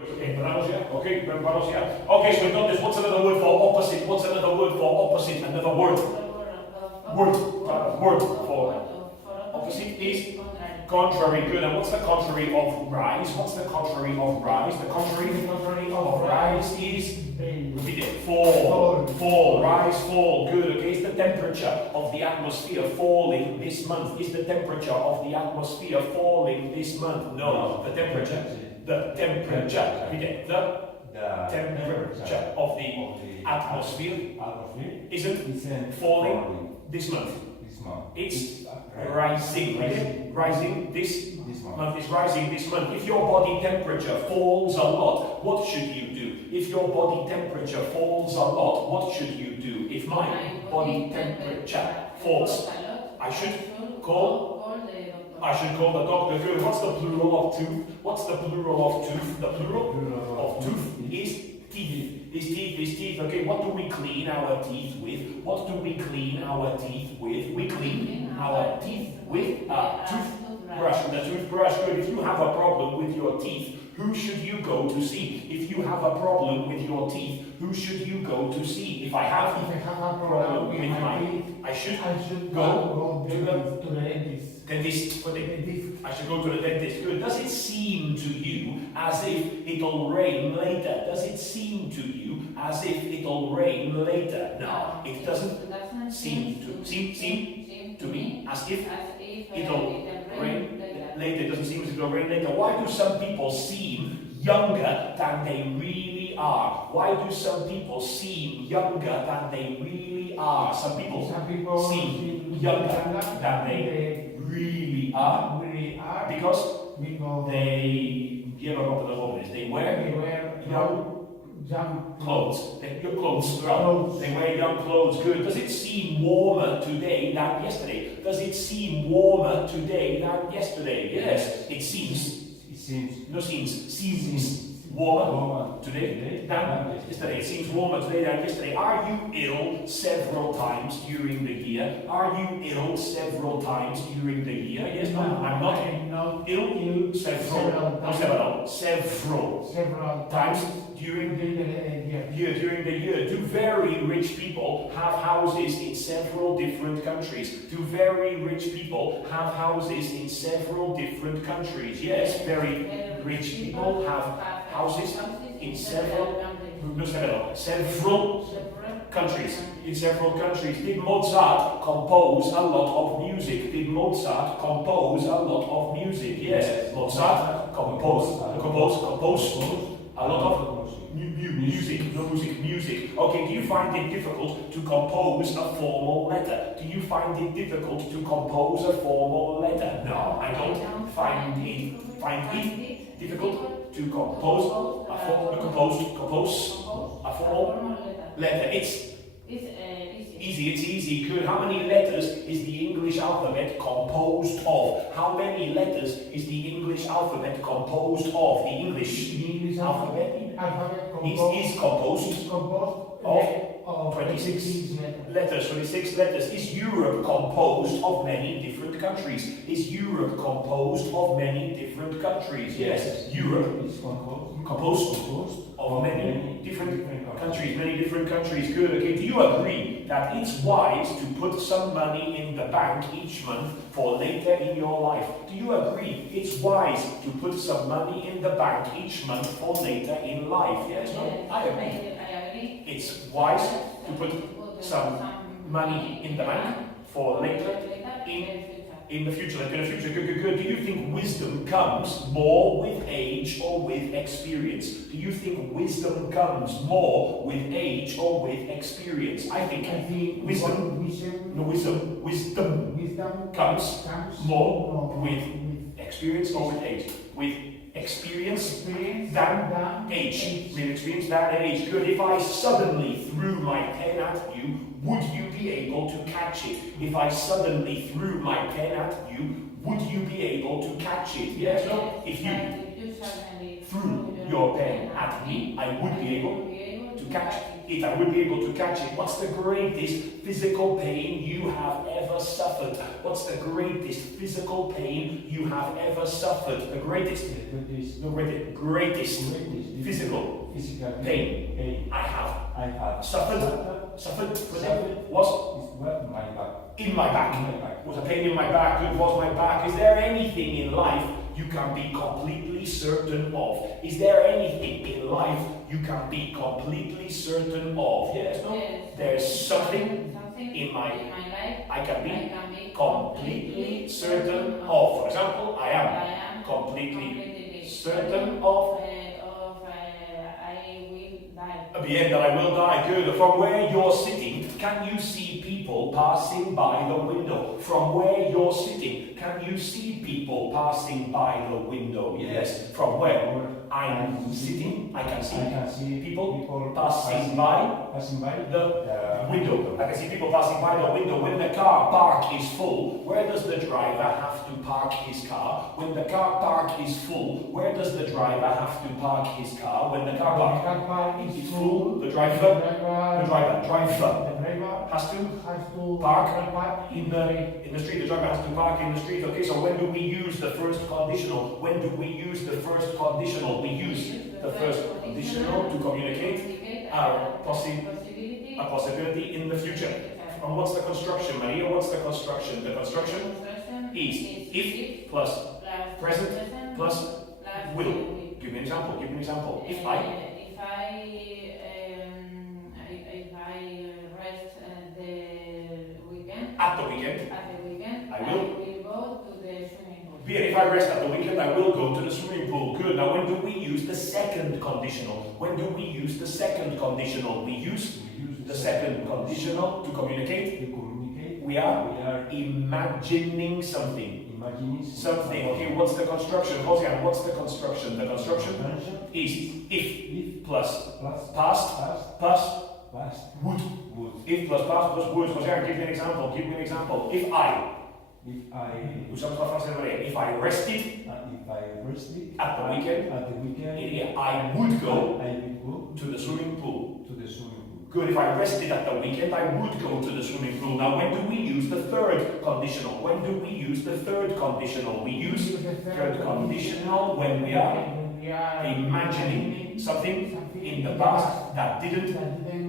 Okay, preparados ya. Okay, so entonces, what's another word for opposite? What's another word for opposite? Another word. Word for opposite is contrary. Good. And what's the contrary of rise? What's the contrary of rise? The contrary of rise is repeat it. Fall. Rise, fall. Good. Okay. Is the temperature of the atmosphere falling this month? Is the temperature of the atmosphere falling this month? No. The temperature. Repeat it. The temperature of the atmosphere isn't falling this month. It's rising. Rising this month is rising this month. If your body temperature falls a lot, what should you do? If your body temperature falls a lot, what should you do? If my body temperature falls, I should call the doctor. Good. What's the plural of tooth? What's the plural of tooth? The plural of tooth is teeth. Is teeth. Okay, what do we clean our teeth with? What do we clean our teeth with? We clean our teeth with a toothbrush. The toothbrush. Good. If you have a problem with your teeth, who should you go to see? If you have a problem with your teeth, who should you go to see? If I have a problem with my teeth, I should go to the dentist. I should go to the dentist. Good. Does it seem to you as if it'll rain later? Does it seem to you as if it'll rain later? No, it doesn't seem to me as if it'll rain later. It doesn't seem as if it'll rain later. Why do some people seem younger than they really are? Why do some people seem younger than they really are? Some people seem younger than they really are because they wear young clothes. They wear young clothes. Good. Does it seem warmer today than yesterday? Does it seem warmer today than yesterday? Yes, it seems. Seems warmer today than yesterday. It seems warmer today than yesterday. Are you ill several times during the year? Are you ill several times during the year? Yes, no, I'm not ill. Several times during the year. Do very rich people have houses in several different countries? Do very rich people have houses in several different countries? Yes, very rich people have houses in several countries. In several countries. Did Mozart compose a lot of music? Did Mozart compose a lot of music? Yes, Mozart composed a lot of music. Okay, do you find it difficult to compose a formal letter? Do you find it difficult to compose a formal letter? No, I don't find it difficult to compose a formal letter. It's easy. Good. How many letters is the English alphabet composed of? How many letters is the English alphabet composed of? The English alphabet is composed of 26 letters. 26 letters. Is Europe composed of many different countries? Is Europe composed of many different countries? Yes. Europe is composed of many different countries. Good. Okay. Do you agree that it's wise to put some money in the bank each month for later in your life? Do you agree it's wise to put some money in the bank each month for later in life? Yes. No. I agree. It's wise to put some money in the bank for later in the future. Good. Do you think wisdom comes more with age or with experience? Do you think wisdom comes more with age or with experience? I think wisdom comes more with experience or with age. With experience than age. With experience than age. Good. If I suddenly threw my pen at you, would you be able to catch it? If I suddenly threw my pen at you, would you be able to catch it? Yes, no? If you threw your pen at me, I would be able to catch it. I would be able to catch it. What's the greatest physical pain you have ever suffered? What's the greatest physical pain you have ever suffered? The greatest. physical physical pain. pain. I have I have suffered was my back. in my back. In my back. Was a pain in my back? It was my back. Is there anything in life you can be completely certain of? Is there anything in life you can be completely certain of? Yes, no? Yes. There's something in my life I can be completely certain of. For example, I am completely certain of I will die. at the end that I will die. Good. From where you're sitting, can you see people passing by the window? From where you're sitting, can you see people passing by the window? Yes. From where I'm sitting, I can see people passing by the window. I can see people passing by the window. When the car park is full, where does the driver have to park his car? When the car park is full, where does the driver have to park his car? When the car park is full, the driver has to park in the street. The driver has to park in the street. Okay, so when do we use the first conditional? When do we use the first conditional? We use the first conditional to communicate a possibility in the future. And what's the construction, Maria? What's the construction? The construction is if plus present plus will. Give me an example. Give me an example. If I rest the weekend. at the weekend, I will go to the swimming pool. if I rest at the weekend, I will go to the swimming pool. Good. Now, when do we use the second conditional? When do we use the second conditional? We use the second conditional to communicate. We are imagining something. Something. Okay, what's the construction? Josian, what's the construction? The construction is if plus past would. If plus past plus would. Josian, give me an example. Give me an example. If I rested at the weekend, I would go to the swimming pool. Good. If I rested at the weekend, I would go to the swimming pool. Now, when do we use the third conditional? When do we use the third conditional? We use third conditional when we are imagining something in the past that didn't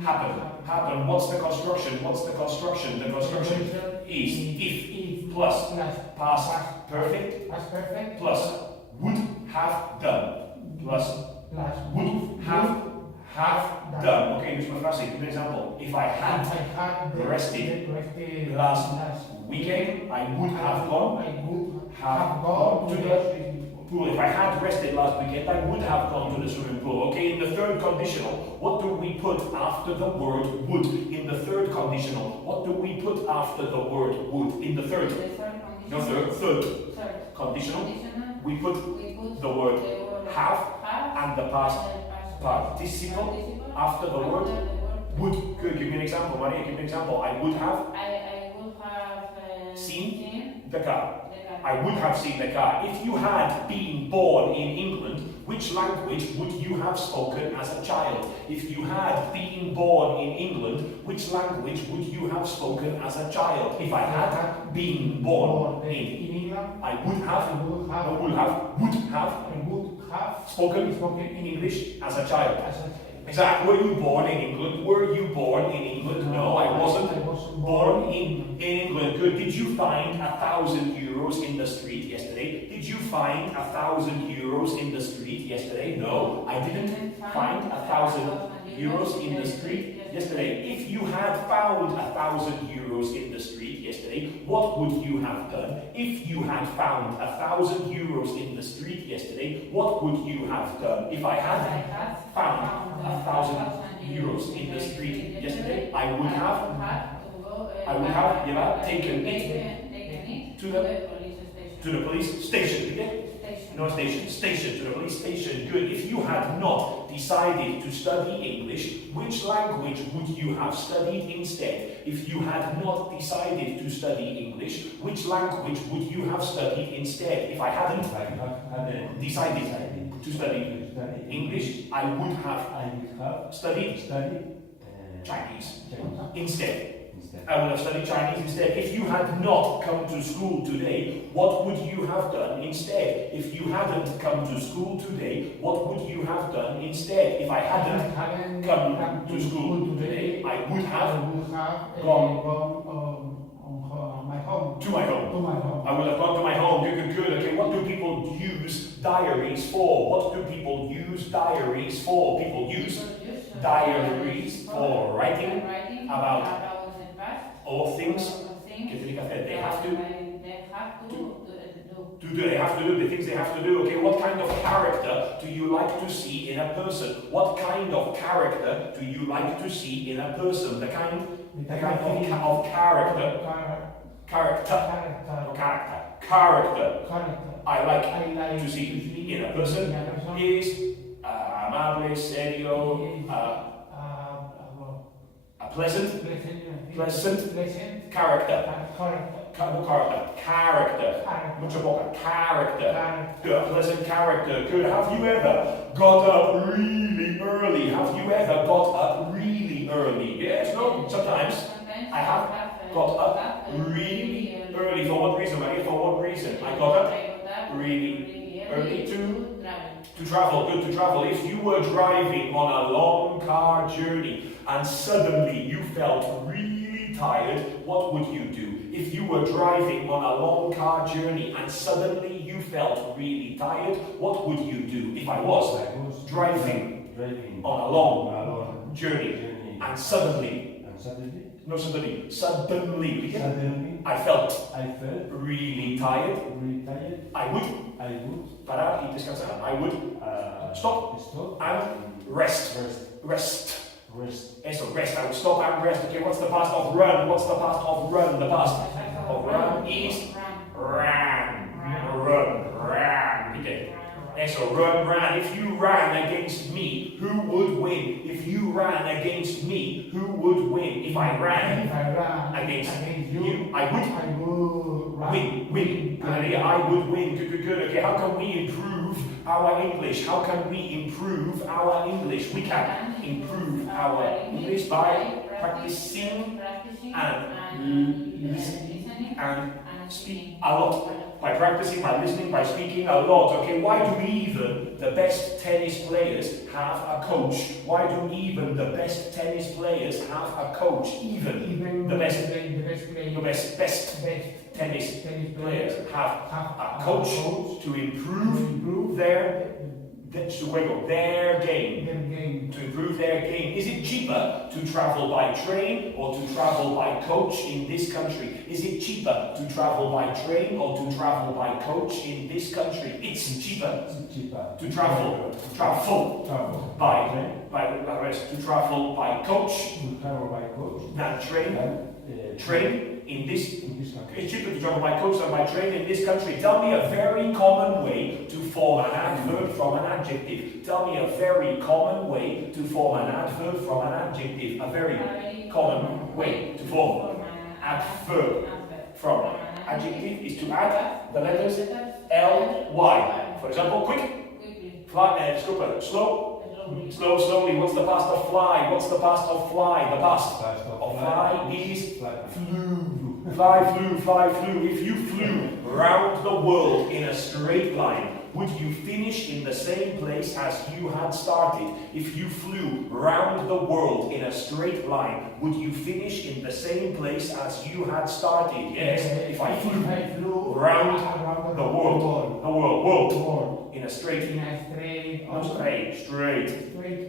happen. What's the construction? What's the construction? The construction is if plus past perfect plus would have done plus would have done. Okay, this is classic. Give an example. If I had rested last weekend, I would have gone to the pool. If I had rested last weekend, I would have gone to the swimming pool. Okay, in the third conditional, what do we put after the word would? In the third conditional, what do we put after the word would? In the third conditional, we put the word have and the past participle after the word would. Good. Give me an example, Maria. Give me an example. I would have seen the car. I would have seen the car. If you had been born in England, which language would you have spoken as a child? If you had been born in England, which language would you have spoken as a child? If I had been born in England, I would have spoken in English as a child. Exactly. Were you born in England? Were you born in England? No, I wasn't born in England. Good. Did you find 1,000 euros in the street yesterday? Did you find 1,000 euros in the street yesterday? No, I didn't find 1,000 euros in the street yesterday. If you had found 1,000 euros in the street yesterday, what would you have done? If you had found 1,000 euros in the street yesterday, what would you have done? If I had found 1,000 euros in the street yesterday, I would have taken it to the police station. No station, to the police station. Good. If you had not decided to study English, which language would you have studied instead? If you had not decided to study English, which language would you have studied instead? If I hadn't decided to study English, I would have studied Chinese instead. instead. I would have studied Chinese instead. If you had not come to school today, what would you have done instead? If you hadn't come to school today, what would you have done instead? If I hadn't come to school today, I would have gone my home. to my home. To my home. I would have gone to my home. Good, good, good. Okay, what do people use diaries for? What do people use diaries for? People use diaries for writing about the past all things. or things Que tiene que hacer? They that have to they have to do. They have to do the things they have to do. Okay, what kind of character do you like to see in a person? What kind of character do you like to see in a person? The kind of character. Character. I like to see in a person is amable, serio, a pleasant character. Character. Mucho boca. Character. Good. A pleasant character. Good. Have you ever got up really early? Have you ever got up really early? Yes, no, sometimes. I have got up really early. For what reason, Maria? For what reason? I got up really early to travel. Good, to travel. If you were driving on a long car journey and suddenly you felt really tired, what would you do? If you were driving on a long car journey and suddenly you felt really tired, what would you do? If I was driving on a long journey and suddenly I felt really tired, I would parar y descansar. I would stop and rest. Eso, rest. I would stop and rest. Okay, what's the past of run? What's the past of run? The past of run is ran. Okay. Eso, ran. If you ran against me, who would win? If you ran against me, who would win? If I ran against you, I would win. Good idea. I would win. Good. Okay, how can we improve our English? How can we improve our English? We can improve our English by practicing and listening and speak a lot. By practicing, by listening, by speaking a lot. Okay, why do even the best tennis players have a coach? Why do even the best tennis players have a coach? Even the best tennis players have a coach to improve their game. To improve their game. Is it cheaper to travel by train or to travel by coach in this country? Is it cheaper to travel by train or to travel by coach in this country? It's cheaper to travel by coach than train in this country. It's cheaper to travel by coach than by train in this country. Tell me a very common way to form an adverb from an adjective. Tell me a very common way to form an adverb from an adjective. A very common way to form adverb from adjective is to add the letters L, Y. For example, quick, fly, slowly. What's the past of fly? The past of fly is flew. Fly flew. If you flew round the world in a straight line, would you finish in the same place as you had started? If you flew round the world in a straight line, would you finish in the same place as you had started? Yes, if I flew round the world in a straight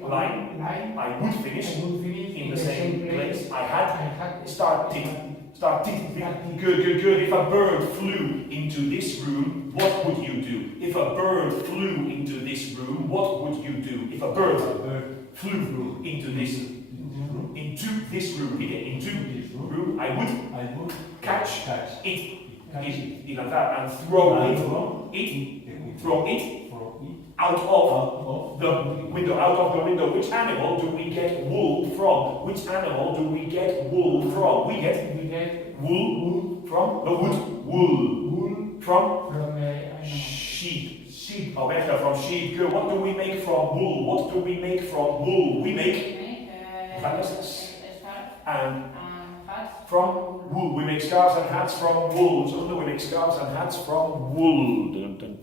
line, I would finish in the same place I had started. Good. If a bird flew into this room, what would you do? If a bird flew into this room, what would you do? If a bird flew into this room, I would catch it and throw it out of the window. Which animal do we get wool from? We get wool from the wood. Wool from sheep. Oveja from sheep. Good. What do we make from wool? We make feathers and From wool. We make scarves and hats from wool. So we make scarves and hats from wool. Dun, dun.